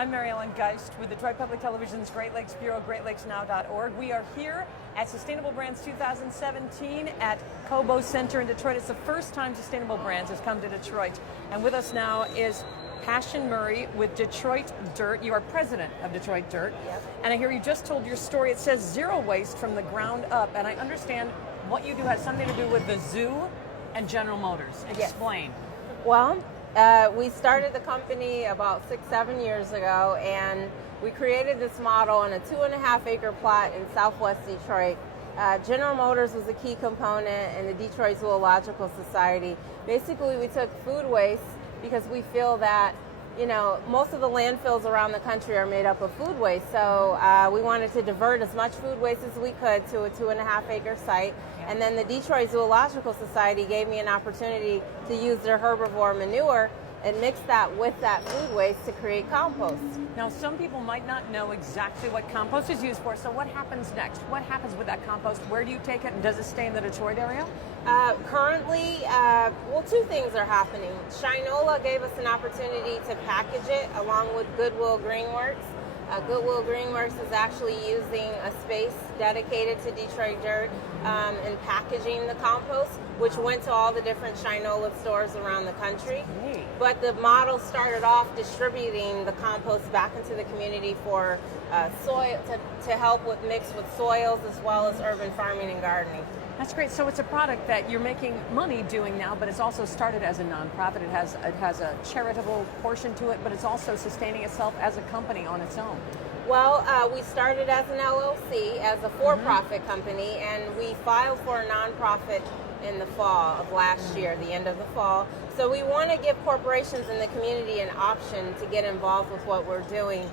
I'm Mary Ellen Geist with Detroit Public Television's Great Lakes Bureau, greatlakesnow.org. We are here at Sustainable Brands 2017 at Cobo Center in Detroit. It's the first time Sustainable Brands has come to Detroit. And with us now is Pashon Murray with Detroit Dirt. You are president of Detroit Dirt. Yep. And I hear you just told your story. It says zero waste from the ground up. And I understand what you do has something to do with the zoo and General Motors. Explain. Yes. Well, we started the company about 6-7 years ago, and we created this model on a 2.5 acre plot in Southwest Detroit. General Motors was a key component in the Detroit Zoological Society. Basically, we took food waste because we feel that, you know, most of the landfills around the country are made up of food waste. So we wanted to divert as much food waste as we could to a 2.5 acre site. And then the Detroit Zoological Society gave me an opportunity to use their herbivore manure and mix that with that food waste to create compost. Now, some people might not know exactly what compost is used for, so what happens next? What happens with that compost? Where do you take it, and does it stay in the Detroit area? Currently, well, two things are happening. Shinola gave us an opportunity to package it along with Goodwill Greenworks. Goodwill Greenworks is actually using a space dedicated to Detroit Dirt and packaging the compost, which went to all the different Shinola stores around the country. Great. But the model started off distributing the compost back into the community for soil to help with mix with soils as well as urban farming and gardening. That's great. So it's a product that you're making money doing now, but it's also started as a nonprofit. It has a charitable portion to it, but it's also sustaining itself as a company on its own. Well, we started as an LLC, as a for-profit company, and we filed for a nonprofit in the fall of last year, the end of the fall. So we want to give corporations in the community an option to get involved with what we're doing.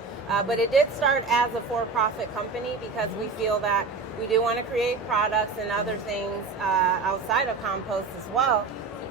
But it did start as a for-profit company because we feel that we do want to create products and other things outside of compost as well.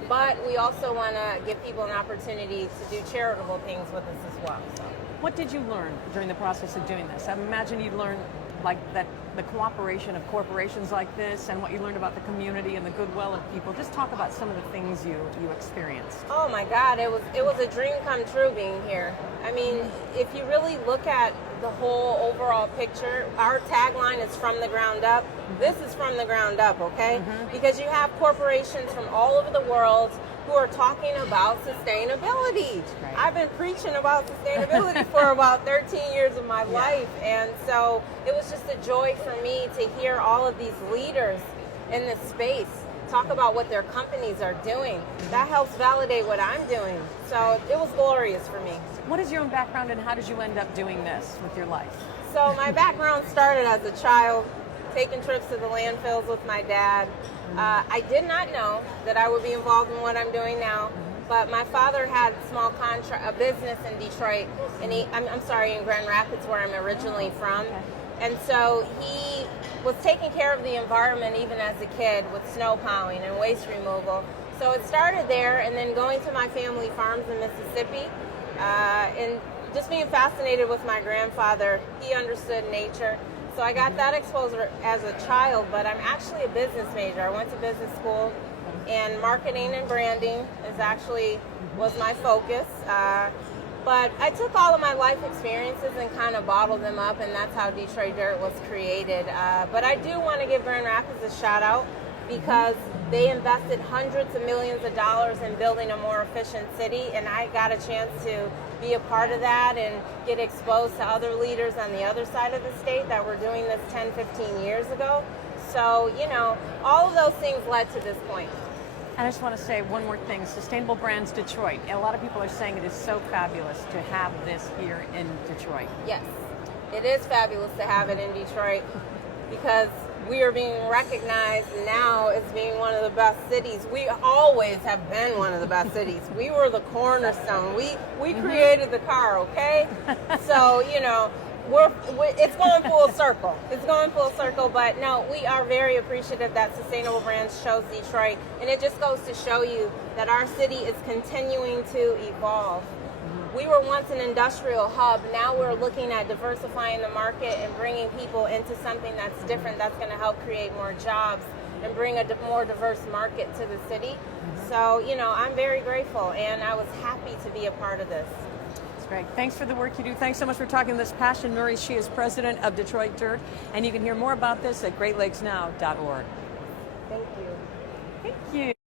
But we also want to give people an opportunity to do charitable things with us as well. So. What did you learn during the process of doing this? I imagine you learned like that the cooperation of corporations like this and what you learned about the community and the goodwill of people. Just talk about some of the things you experienced. Oh my God, it was a dream come true being here. I mean, if you really look at the whole overall picture, our tagline is from the ground up. This is from the ground up, okay? Because you have corporations from all over the world who are talking about sustainability. Right. I've been preaching about sustainability for about 13 years of my life, and so it was just a joy for me to hear all of these leaders in this space talk about what their companies are doing. That helps validate what I'm doing. So it was glorious for me. What is your own background and how did you end up doing this with your life? So my background started as a child, taking trips to the landfills with my dad. I did not know that I would be involved in what I'm doing now, but my father had a business in Detroit, and in Grand Rapids, where I'm originally from. And so he was taking care of the environment even as a kid with snow plowing and waste removal. So it started there, and then going to my family farms in Mississippi, and just being fascinated with my grandfather. He understood nature. So I got that exposure as a child, but I'm actually a business major. I went to business school, and marketing and branding was my focus. But I took all of my life experiences and kind of bottled them up, and that's how Detroit Dirt was created. But I do want to give Grand Rapids a shout out because they invested hundreds of millions of dollars in building a more efficient city, and I got a chance to be a part of that and get exposed to other leaders on the other side of the state that were doing this 10, 15 years ago. So, you know, all of those things led to this point. I just want to say one more thing. Sustainable Brands Detroit. A lot of people are saying it is so fabulous to have this here in Detroit. Yes, it is fabulous to have it in Detroit because we are being recognized now as being one of the best cities. We always have been one of the best cities. We were the cornerstone. We created the car, okay? So, you know, it's going full circle. It's going full circle, but no, we are very appreciative that Sustainable Brands chose Detroit, and it just goes to show you that our city is continuing to evolve. We were once an industrial hub. Now we're looking at diversifying the market and bringing people into something that's different, that's going to help create more jobs and bring a more diverse market to the city. So, you know, I'm very grateful, and I was happy to be a part of this. Great. Thanks for the work you do. Thanks so much for talking to this Pashon Murray. She is president of Detroit Dirt, and you can hear more about this at greatlakesnow.org. Thank you. Thank you.